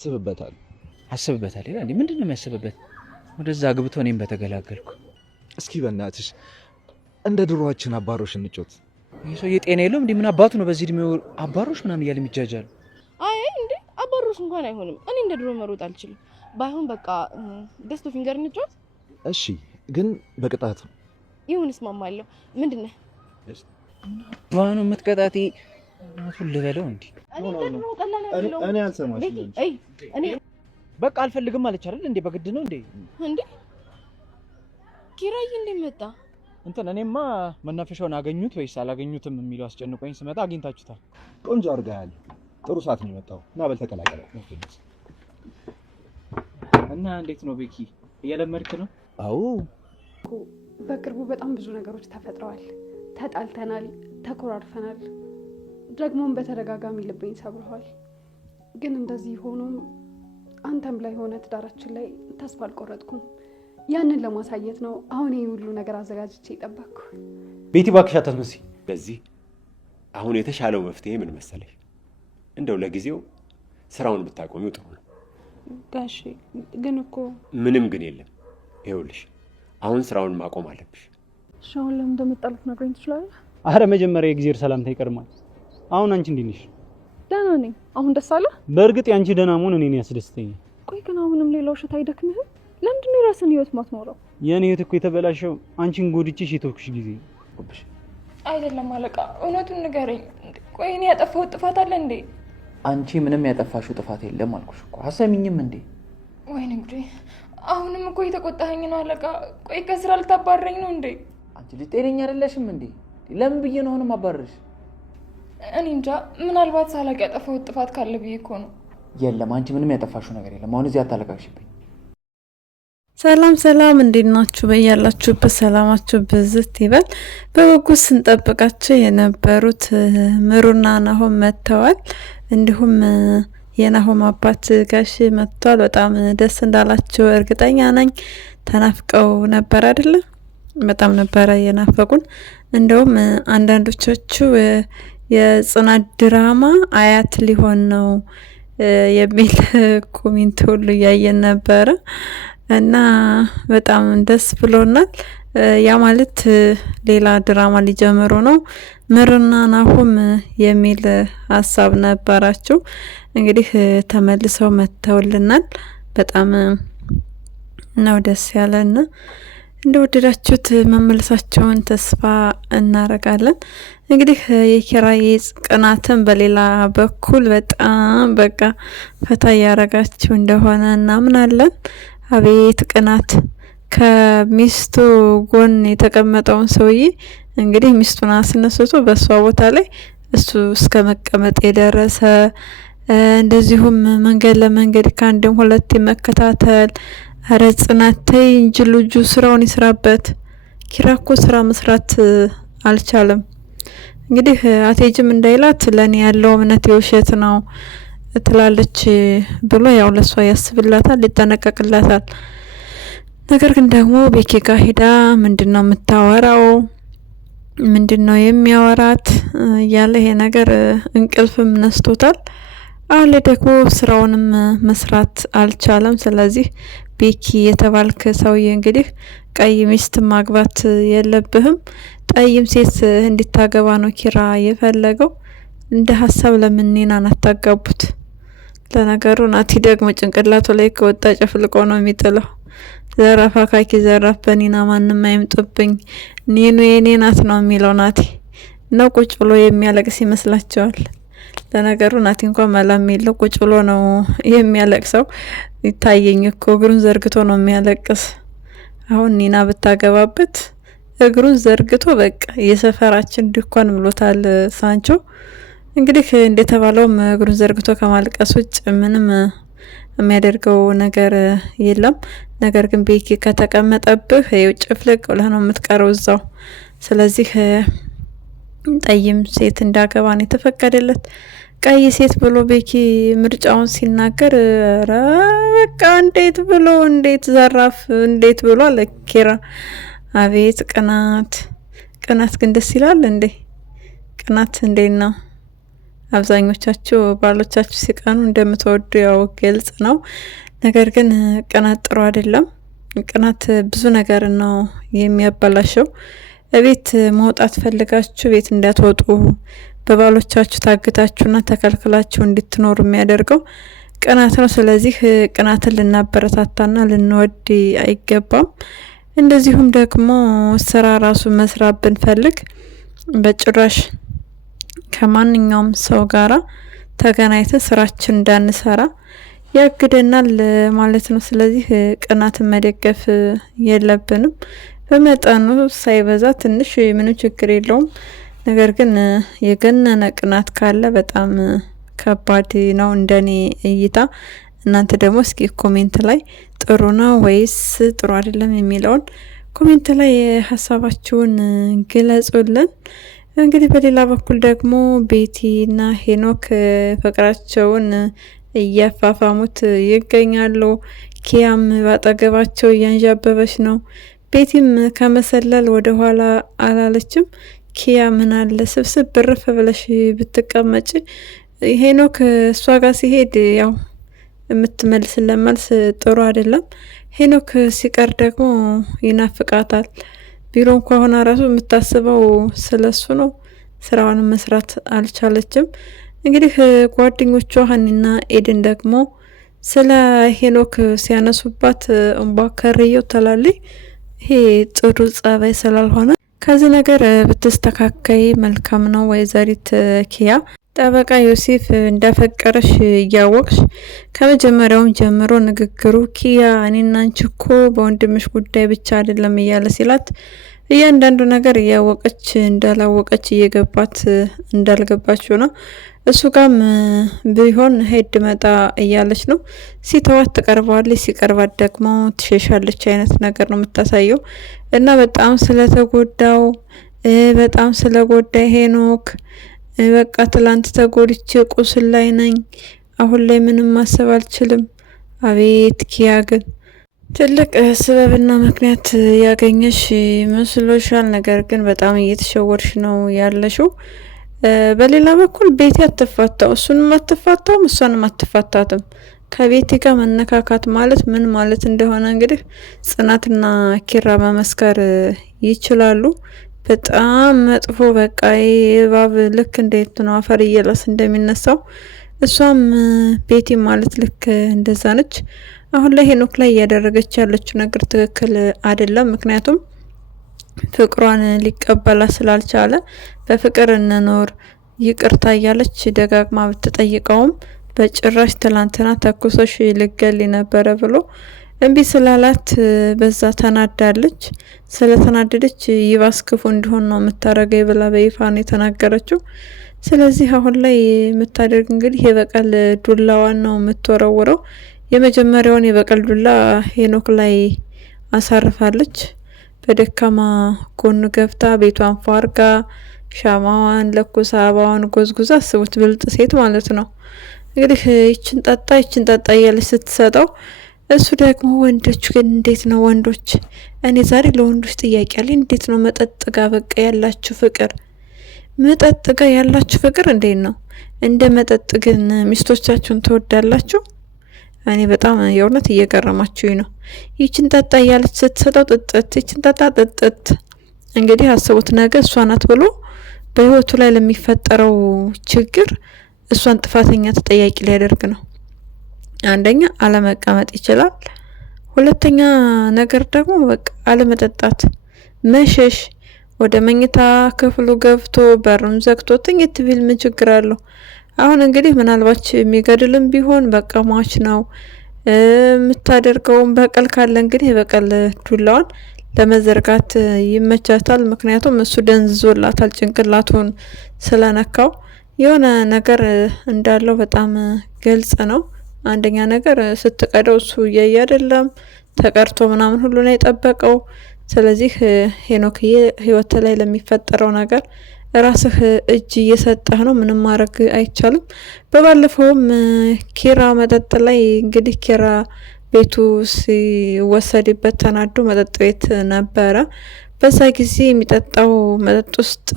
አስብበታል አስብበታል ይላል እንዴ? ምንድነው የሚያስብበት? ወደዛ ግብቶ እኔም በተገላገልኩ። እስኪ በእናትሽ እንደ ድሮዋችን አባሮሽ እንጮት። ይሄ ሰው የጤና የለውም እንዴ? ምን አባቱ ነው በዚህ እድሜው አባሮሽ ምናምን እያለ የሚጃጃል? አይ እንዴ አባሮሽ እንኳን አይሆንም። እኔ እንደ ድሮ መሮጥ አልችልም። ባይሆን በቃ ደስቶ ፊንገር እንጮት። እሺ ግን በቅጣት ይሁን እስማማለሁ። ምንድነው ባኑ የምትቀጣቲ? እናቱን ልበለው እንዴ? እኔ አልሰማሽም። እኔ በቃ አልፈልግም አለች አይደል እንዴ? በግድ ነው እንዴ? እንዴ ኪራይ እንዴ መጣ? እኔማ መናፈሻውን አገኙት ወይስ አላገኙትም የሚለው አስጨንቆኝ ስመጣ አግኝታችሁታል። ቆንጆ አድርገሃል። ጥሩ ሰዓት ነው የመጣው። እና በል ተቀላቀለ። እና እንዴት ነው ቤኪ? እየለመድክ ነው? አዎ በቅርቡ በጣም ብዙ ነገሮች ተፈጥረዋል። ተጣልተናል፣ ተኮራርፈናል። ደግሞም በተደጋጋሚ ልቤን ሰብረዋል። ግን እንደዚህ ሆኖም አንተም ላይ ሆነ ትዳራችን ላይ ተስፋ አልቆረጥኩም። ያንን ለማሳየት ነው አሁን ይሄ ሁሉ ነገር አዘጋጅቼ የጠበቅኩ። ቤቲ እባክሽ አታስመስይ። በዚህ አሁን የተሻለው መፍትሄ ምን መሰለሽ? እንደው ለጊዜው ስራውን ብታቆሚው ጥሩ ነው። ጋሽ ግን እኮ ምንም ግን የለም። ይኸውልሽ አሁን ስራውን ማቆም አለብሽ። ሻውን ለምን እንደመጣልክ ነግረኝ ትችላለህ? አረ መጀመሪያ የጊዜር ሰላምታ ይቀርማል። አሁን አንቺ እንዴት ነሽ? ደህና ነኝ። አሁን ደስ አለ? በእርግጥ ያንቺ ደህና መሆን እኔን ያስደስተኛል። ቆይ ግን አሁንም ሌላ ውሸት አይደክምህም? ለምንድን ነው የራስን ህይወት ማትኖረው? የኔ ህይወት እኮ የተበላሸው አንቺን ጎድቼሽ የተውኩሽ ጊዜ ቆብሽ አይደለም አለቃ፣ እውነቱን ንገረኝ። ቆይ እኔ ያጠፋሁት ጥፋት አለ እንዴ? አንቺ ምንም ያጠፋሽው ጥፋት የለም አልኩሽ እኮ። አሰሚኝም እንዴ? ወይኔ ጉዴ! አሁንም እኮ የተቆጣኸኝ ነው አለቃ። ቆይ ከስራ ልታባረኝ ነው እንዴ? አንቺ ልጅ ጤነኛ አይደለሽም እንዴ? ለምን ብዬ ነው አሁንም አባረርሽ? እኔ እንጃ፣ ምናልባት ሳላቅ ያጠፋሁት ጥፋት ካለ ብዬ እኮ ነው። የለም አንቺ ምንም ያጠፋሽው ነገር የለም። አሁን እዚህ አታለቃቅሽብኝ። ሰላም ሰላም፣ እንዴት ናችሁ? በያላችሁበት ሰላማችሁ ብዝት ይበል። በጉጉት ስንጠብቃቸው የነበሩት ምሩና ናሆም መጥተዋል። እንዲሁም የናሆም አባት ጋሽ መጥቷል። በጣም ደስ እንዳላቸው እርግጠኛ ነኝ። ተናፍቀው ነበር አይደለ? በጣም ነበረ የናፈቁን። እንደውም አንዳንዶቻችሁ የጽናት ድራማ አያት ሊሆን ነው የሚል ኮሜንት ሁሉ እያየን ነበረ እና በጣም ደስ ብሎናል። ያ ማለት ሌላ ድራማ ሊጀምሩ ነው ምሩና ናሆም የሚል ሀሳብ ነበራቸው። እንግዲህ ተመልሰው መጥተውልናል። በጣም ነው ደስ ያለን። እንደወደዳችሁት መመለሳቸውን ተስፋ እናረጋለን። እንግዲህ የኪራይ ቅናትን በሌላ በኩል በጣም በቃ ፈታ ያረጋችሁ እንደሆነ እናምናለን። አቤት ቅናት! ከሚስቱ ጎን የተቀመጠውን ሰውዬ እንግዲህ ሚስቱን አስነስቶ በሷ ቦታ ላይ እሱ እስከ መቀመጥ የደረሰ እንደዚሁም መንገድ ለመንገድ ከአንድም ሁለት መከታተል። አረ ጽናት ተይ እንጂ ልጁ ስራውን ይስራበት። ኪራ እኮ ስራ መስራት አልቻለም። እንግዲህ አቴጅም እንዳይላት ለኔ ያለው እምነት የውሸት ነው ትላለች ብሎ ያው ለሷ ያስብላታል፣ ሊጠነቀቅላታል። ነገር ግን ደግሞ ቤኪ ጋር ሄዳ ምንድነው የምታወራው? ምንድነው የሚያወራት እያለ ይሄ ነገር እንቅልፍም ነስቶታል። አሁን ላይ ደግሞ ስራውንም መስራት አልቻለም። ስለዚህ ቤኪ የተባልክ ሰውዬ እንግዲህ ቀይ ሚስት ማግባት የለብህም፣ ጠይም ሴት እንድታገባ ነው ኪራ የፈለገው። እንደ ሀሳብ ለምን ኒናን አታጋቡት? ለነገሩ ናቲ ደግሞ ጭንቅላቱ ላይ ከወጣ ጨፍልቆ ነው የሚጥለው። ዘራፍ አካኪ ዘራፍ፣ በኒና ማንም አይምጡብኝ፣ ኒኑ የኔ ናት ነው የሚለው ናቲ ነው። ቁጭ ብሎ የሚያለቅስ ይመስላችኋል? ለነገሩ ናቲ እንኳን መላም የለው፣ ቁጭ ብሎ ነው የሚያለቅሰው። ይታየኝ እኮ እግሩን ዘርግቶ ነው የሚያለቅስ። አሁን ኒና ብታገባበት እግሩን ዘርግቶ በቃ የሰፈራችን ድኳን ብሎታል ሳንቾ። እንግዲህ እንደተባለው እግሩን ዘርግቶ ከማልቀስ ውጭ ምንም የሚያደርገው ነገር የለም። ነገር ግን ቤኪ ከተቀመጠብህ የውጭ ፍልቅ ብለህ ነው የምትቀረው እዛው። ስለዚህ ጠይም ሴት እንዳገባ ነው የተፈቀደለት። ቀይ ሴት ብሎ ቤኪ ምርጫውን ሲናገር ኧረ በቃ እንዴት ዘራፍ እንዴት ብሎ አለ ኪራ። አቤት ቅናት! ቅናት ግን ደስ ይላል እንዴ! ቅናት እንዴት ነው? አብዛኞቻችሁ ባሎቻችሁ ሲቀኑ እንደምትወዱ ያው ግልጽ ነው። ነገር ግን ቅናት ጥሩ አይደለም። ቅናት ብዙ ነገር ነው የሚያበላሸው። ቤት መውጣት ፈልጋችሁ ቤት እንዳትወጡ በባሎቻችሁ ታግታችሁና ተከልክላችሁ እንድትኖሩ የሚያደርገው ቅናት ነው። ስለዚህ ቅናትን ልናበረታታና ልንወድ አይገባም። እንደዚሁም ደግሞ ስራ ራሱ መስራት ብንፈልግ በጭራሽ ከማንኛውም ሰው ጋራ ተገናኝተን ስራችን እንዳንሰራ ያግደናል ማለት ነው። ስለዚህ ቅናትን መደገፍ የለብንም። በመጠኑ ሳይበዛ ትንሽ ምንም ችግር የለውም። ነገር ግን የገነነ ቅናት ካለ በጣም ከባድ ነው እንደኔ እይታ። እናንተ ደግሞ እስኪ ኮሜንት ላይ ጥሩ ነው ወይስ ጥሩ አይደለም የሚለውን ኮሜንት ላይ ሀሳባችሁን ግለጹልን። እንግዲህ በሌላ በኩል ደግሞ ቤቲና ሄኖክ ፍቅራቸውን እያፋፋሙት ይገኛሉ። ኪያም ባጠገባቸው እያንዣበበች ነው። ቤቲም ከመሰለል ወደ ኋላ አላለችም። ኪያ ምን አለ ስብስብ ብርፍ ብለሽ ብትቀመጭ። ሄኖክ እሷ ጋር ሲሄድ ያው የምትመልስለት መልስ ጥሩ አይደለም። ሄኖክ ሲቀር ደግሞ ይናፍቃታል። ቢሮ እንኳ ሆና ራሱ የምታስበው ስለሱ ነው። ስራዋን መስራት አልቻለችም። እንግዲህ ጓደኞቿ ሀኒና ኤድን ደግሞ ስለ ሄኖክ ሲያነሱባት እንባ ከርየው ተላለይ። ይሄ ጥሩ ጸባይ ስላልሆነ ከዚህ ነገር ብትስተካከይ መልካም ነው። ወይዘሪት ኪያ ጠበቃ ዮሴፍ እንዳፈቀረሽ እያወቅሽ ከመጀመሪያውም ጀምሮ ንግግሩ ኪያ እኔና አንቺ እኮ በወንድምሽ ጉዳይ ብቻ አይደለም እያለ ሲላት እያንዳንዱ ነገር እያወቀች እንዳላወቀች እየገባት እንዳልገባችው ነው። እሱ ጋም ቢሆን ሄድ መጣ እያለች ነው። ሲተዋት ትቀርባለች፣ ሲቀርባት ደግሞ ትሸሻለች አይነት ነገር ነው የምታሳየው። እና በጣም ስለተጎዳው በጣም ስለጎዳ ሄኖክ በቃ ትላንት ተጎድቼ ቁስል ላይ ነኝ። አሁን ላይ ምንም ማሰብ አልችልም። አቤት ኪያ ግን ትልቅ ስበብና ምክንያት ያገኘሽ መስሎሻል። ነገር ግን በጣም እየተሸወርሽ ነው ያለሽው። በሌላ በኩል ቤቲ አትፋታው፣ እሱንም አትፋታውም፣ እሷንም አትፋታትም። ከቤቲ ጋር መነካካት ማለት ምን ማለት እንደሆነ እንግዲህ ጽናትና ኪራ መመስከር ይችላሉ። በጣም መጥፎ በቃ እባብ ልክ እንዴት ነው አፈር እየላስ እንደሚነሳው እሷም ቤቲ ማለት ልክ እንደዛ ነች። አሁን ላይ ሄኖክ ላይ እያደረገች ያለችው ነገር ትክክል አይደለም። ምክንያቱም ፍቅሯን ሊቀበላ ስላልቻለ በፍቅር እንኖር ይቅርታ እያለች ደጋግማ ብትጠይቀውም በጭራሽ ትላንትና ተኩሶሽ ልገል ነበረ ብሎ እምቢ ስላላት በዛ ተናዳለች። ስለተናደደች ይባስ ክፉ እንዲሆን ነው የምታረገው ብላ በይፋ ነው የተናገረችው። ስለዚህ አሁን ላይ የምታደርግ እንግዲህ የበቀል ዱላዋን ነው የምትወረውረው። የመጀመሪያውን የበቀል ዱላ ሄኖክ ላይ አሳርፋለች። በደካማ ጎን ገብታ ቤቷን ፏርጋ ሻማዋን ለኩሳ አበባዋን ጎዝጉዛ አስቡት፣ ብልጥ ሴት ማለት ነው። እንግዲህ ይችን ጠጣ እያለች ስትሰጠው እሱ ደግሞ ወንዶች ግን እንዴት ነው ወንዶች፣ እኔ ዛሬ ለወንዶች ጥያቄ አለኝ። እንዴት ነው መጠጥ ጋር በቃ ያላችሁ ፍቅር፣ መጠጥ ጋር ያላችሁ ፍቅር እንዴት ነው? እንደ መጠጥ ግን ሚስቶቻችሁን ትወዳላችሁ? እኔ በጣም የእውነት እየገረማችሁኝ ነው። ይችን ጠጣ እያለች ስትሰጠው ጥጥት፣ ይችን ጠጣ ጥጥት። እንግዲህ አስቡት፣ ነገ እሷ ናት ብሎ በህይወቱ ላይ ለሚፈጠረው ችግር እሷን ጥፋተኛ ተጠያቂ ሊያደርግ ነው። አንደኛ አለመቀመጥ ይችላል። ሁለተኛ ነገር ደግሞ በቃ አለመጠጣት፣ መሸሽ፣ ወደ መኝታ ክፍሉ ገብቶ በሩን ዘግቶ ትኝት ቢል ምን ችግር አለው? አሁን እንግዲህ ምናልባት የሚገድልም ቢሆን በቃ ሟች ነው የምታደርገውን በቀል ካለ እንግዲህ በቀል ዱላዋን ለመዘርጋት ይመቻታል። ምክንያቱም እሱ ደንዝዞላታል፣ ጭንቅላቱን ስለነካው የሆነ ነገር እንዳለው በጣም ግልጽ ነው። አንደኛ ነገር ስትቀደው እሱ እያየ አይደለም፣ ተቀርቶ ምናምን ሁሉ ነው የጠበቀው። ስለዚህ ሄኖክዬ ህይወት ላይ ለሚፈጠረው ነገር ራስህ እጅ እየሰጠህ ነው፣ ምንም ማድረግ አይቻልም። በባለፈውም ኪራ መጠጥ ላይ እንግዲህ ኪራ ቤቱ ሲወሰድበት ተናዶ መጠጥ ቤት ነበረ። በዛ ጊዜ የሚጠጣው መጠጥ ውስጥ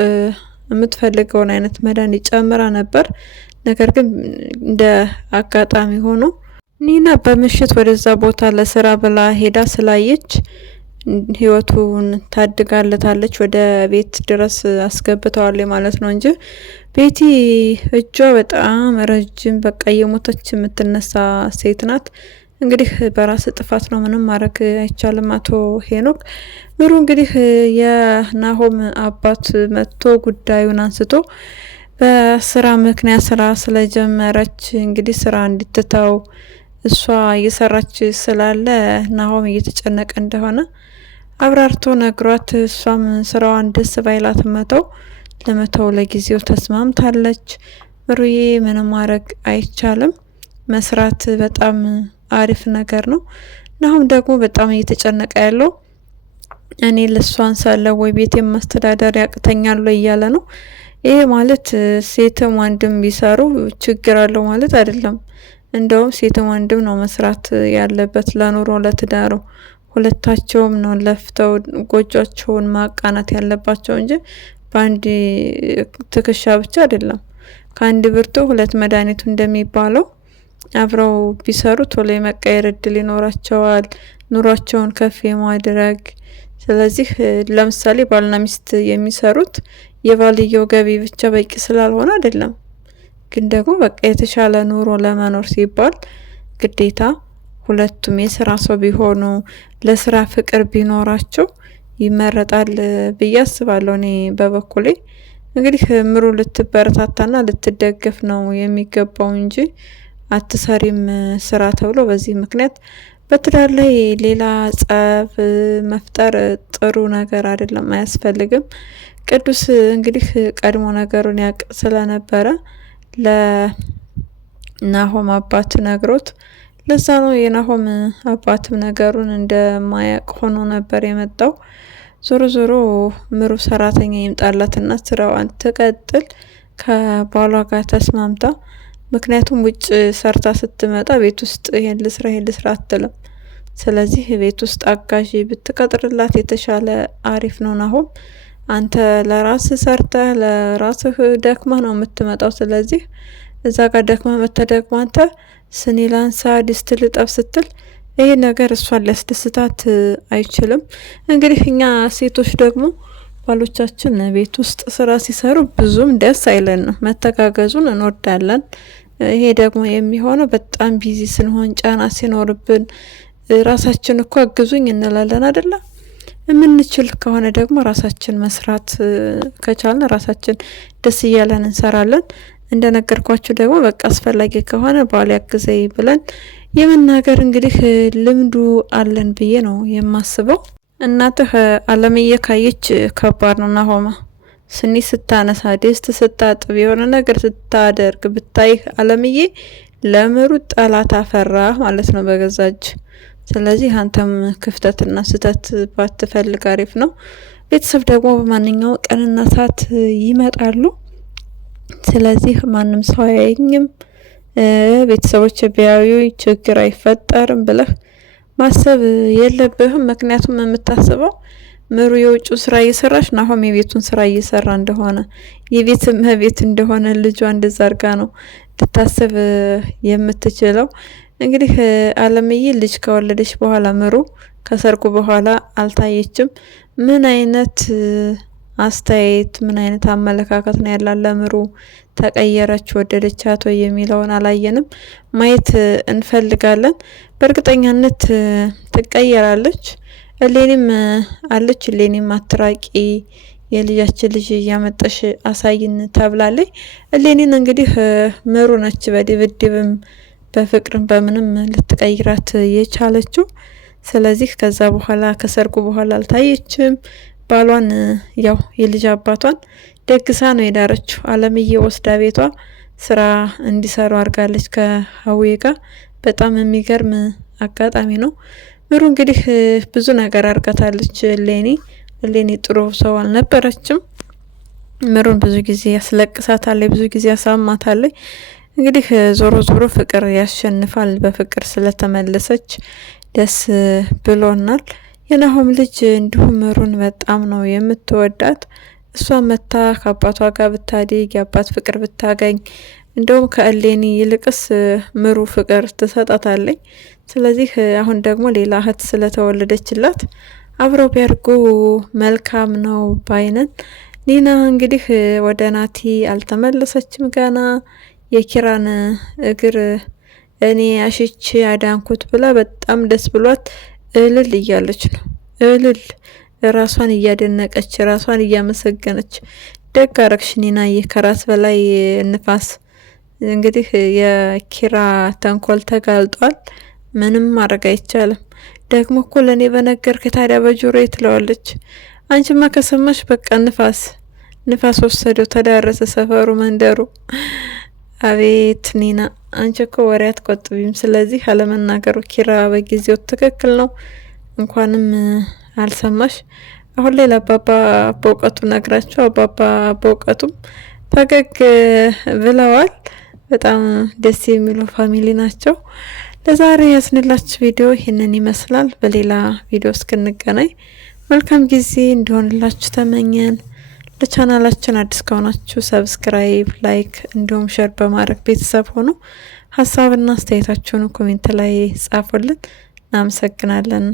የምትፈልገውን አይነት መድኃኒት ጨምራ ነበር። ነገር ግን እንደ አጋጣሚ ሆኖ ኒና በምሽት ወደዛ ቦታ ለስራ ብላ ሄዳ ስላየች ህይወቱን ታድጋለታለች። ወደ ቤት ድረስ አስገብተዋለች ማለት ነው እንጂ ቤቲ እጇ በጣም ረጅም በቃ የሞተች የምትነሳ ሴት ናት። እንግዲህ በራስ ጥፋት ነው፣ ምንም ማድረግ አይቻልም። አቶ ሄኖክ ምሩ እንግዲህ የናሆም አባት መጥቶ ጉዳዩን አንስቶ በስራ ምክንያት ስራ ስለጀመረች እንግዲህ ስራ እንድትተው እሷ እየሰራች ስላለ ናሆም እየተጨነቀ እንደሆነ አብራርቶ ነግሯት እሷም ስራዋን ደስ ባይላት ለመተው ለጊዜው ተስማምታለች። ምሩዬ ምንም ማድረግ አይቻልም፣ መስራት በጣም አሪፍ ነገር ነው። ናሆም ደግሞ በጣም እየተጨነቀ ያለው እኔ ለሷን ሳለው ወይ ቤት ማስተዳደር ያቅተኛል እያለ ነው። ይሄ ማለት ሴትም ወንድም ቢሰሩ ችግር አለው ማለት አይደለም። እንደውም ሴትም ወንድም ነው መስራት ያለበት ለኑሮ ለትዳሩ። ሁለታቸውም ነው ለፍተው ጎጆቸውን ማቃናት ያለባቸው እንጂ በአንድ ትከሻ ብቻ አይደለም። ከአንድ ብርቱ ሁለት መድኃኒቱ እንደሚባለው አብረው ቢሰሩ ቶሎ የመቀየር እድል ይኖራቸዋል፣ ኑሯቸውን ከፍ የማድረግ። ስለዚህ ለምሳሌ ባልና ሚስት የሚሰሩት የባልየው ገቢ ብቻ በቂ ስላልሆነ አይደለም፣ ግን ደግሞ በቃ የተሻለ ኑሮ ለመኖር ሲባል ግዴታ ሁለቱም የስራ ሰው ቢሆኑ ለስራ ፍቅር ቢኖራቸው ይመረጣል ብዬ አስባለሁ። እኔ በበኩሌ እንግዲህ ምሩ ልትበረታታና ልትደገፍ ነው የሚገባው እንጂ አትሰሪም ስራ ተብሎ በዚህ ምክንያት በትዳር ላይ ሌላ ጸብ መፍጠር ጥሩ ነገር አይደለም፣ አያስፈልግም። ቅዱስ እንግዲህ ቀድሞ ነገሩን ያቅ ስለነበረ ለናሆም አባት ነግሮት ለዛ ነው የናሆም አባትም ነገሩን እንደማያቅ ሆኖ ነበር የመጣው። ዞሮ ዞሮ ምሩ ሰራተኛ ይምጣላትና ስራዋን ትቀጥል ከባሏ ጋር ተስማምታ። ምክንያቱም ውጭ ሰርታ ስትመጣ ቤት ውስጥ ይሄን ልስራ አትልም። ስለዚህ ቤት ውስጥ አጋዥ ብትቀጥርላት የተሻለ አሪፍ ነው። ናሆም አንተ ለራስህ ሰርተህ ለራስህ ደክመህ ነው የምትመጣው። ስለዚህ እዛ ጋር ደክመህ መተደግሞ አንተ ስኒ ላንሳ ድስት ልጠብ ስትል ይሄ ነገር እሷን ሊያስደስታት አይችልም። እንግዲህ እኛ ሴቶች ደግሞ ባሎቻችን ቤት ውስጥ ስራ ሲሰሩ ብዙም ደስ አይለንም፣ መተጋገዙን እንወዳለን። ይሄ ደግሞ የሚሆነው በጣም ቢዚ ስንሆን ጫና ሲኖርብን ራሳችን እኮ አግዙኝ እንላለን አይደለ? የምንችል ከሆነ ደግሞ ራሳችን መስራት ከቻልን ራሳችን ደስ እያለን እንሰራለን። እንደነገርኳችሁ ደግሞ በቃ አስፈላጊ ከሆነ ባል ያግዘኝ ብለን የመናገር እንግዲህ ልምዱ አለን ብዬ ነው የማስበው። እናትህ አለምዬ ካየች ከባድ ነው። ናሆማ ስኒ ስታነሳ ድስት ስታጥብ የሆነ ነገር ስታደርግ ብታይህ አለምዬ ለምሩ ጠላት አፈራ ማለት ነው በገዛጅ። ስለዚህ አንተም ክፍተትና ስህተት ባትፈልግ አሪፍ ነው። ቤተሰብ ደግሞ በማንኛው ቀንና ሰዓት ይመጣሉ። ስለዚህ ማንም ሰው አያየኝም፣ ቤተሰቦች ቢያዩ ችግር አይፈጠርም ብለህ ማሰብ የለብህም። ምክንያቱም የምታስበው ምሩ የውጭ ስራ እየሰራች ናሆም የቤቱን ስራ እየሰራ እንደሆነ የቤት እመቤት እንደሆነ ልጇ እንደዛ አርጋ ነው ልታስብ የምትችለው። እንግዲህ አለምዬ ልጅ ከወለደች በኋላ ምሩ ከሰርጉ በኋላ አልታየችም። ምን አይነት አስተያየት ምን አይነት አመለካከት ነው ያላት ለምሩ? ተቀየረች ወደደቻት ወይ የሚለውን አላየንም፣ ማየት እንፈልጋለን። በእርግጠኛነት ትቀየራለች። እሌኒም አለች። እሌኒም አትራቂ የልጃችን ልጅ እያመጣሽ አሳይን ተብላለች። እሌኒን እንግዲህ ምሩ ነች በድብድብም በፍቅርም በምንም ልትቀይራት የቻለችው። ስለዚህ ከዛ በኋላ ከሰርጉ በኋላ አልታየችም። ባሏን ያው የልጅ አባቷን ደግሳ ነው የዳረችው። አለምዬ ወስዳ ቤቷ ስራ እንዲሰሩ አድርጋለች ከሀዌ ጋር። በጣም የሚገርም አጋጣሚ ነው። ምሩ እንግዲህ ብዙ ነገር አርጋታለች። እሌኒ ጥሩ ሰው አልነበረችም። ምሩን ብዙ ጊዜ ያስለቅሳታለች፣ ብዙ ጊዜ ያሳማታለች። እንግዲህ ዞሮ ዞሮ ፍቅር ያሸንፋል። በፍቅር ስለተመለሰች ደስ ብሎናል። የናሆም ልጅ እንዲሁም ምሩን በጣም ነው የምትወዳት። እሷ መታ ከአባቷ ጋር ብታድግ የአባት ፍቅር ብታገኝ እንደውም ከእሌኒ ይልቅስ ምሩ ፍቅር ትሰጣታለች። ስለዚህ አሁን ደግሞ ሌላ እህት ስለተወለደችላት አብረው ቢያርጉ መልካም ነው ባይነን። ኒና እንግዲህ ወደ ናቲ አልተመለሰችም ገና። የኪራን እግር እኔ አሽቼ አዳንኩት ብላ በጣም ደስ ብሏት እልል እያለች ነው። እልል ራሷን እያደነቀች ራሷን እያመሰገነች ደግ አረግሽ ኒናዬ፣ ከራስ በላይ ንፋስ። እንግዲህ የኪራ ተንኮል ተጋልጧል። ምንም ማድረግ አይቻልም። ደግሞ እኮ ለእኔ በነገርክ ታዲያ በጆሮዬ ትለዋለች። አንቺማ ከሰማሽ በቃ ንፋስ ወሰደው፣ ተዳረሰ ሰፈሩ መንደሩ። አቤት ኒና፣ አንቺ እኮ ወሬ አትቆጥቢም። ስለዚህ አለመናገሩ ኪራ በጊዜው ትክክል ነው። እንኳንም አልሰማሽ። አሁን ላይ ለአባባ በእውቀቱ ነግራቸው አባባ በእውቀቱም ፈገግ ብለዋል። በጣም ደስ የሚሉ ፋሚሊ ናቸው። ለዛሬ ያስንላችሁ ቪዲዮ ይህንን ይመስላል። በሌላ ቪዲዮ እስክንገናኝ መልካም ጊዜ እንዲሆንላችሁ ተመኘን። ለቻናላችን አዲስ ከሆናችሁ ሰብስክራይብ፣ ላይክ እንዲሁም ሼር በማድረግ ቤተሰብ ሆኑ። ሀሳብና አስተያየታችሁን ኮሜንት ላይ ጻፉልን። እናመሰግናለን።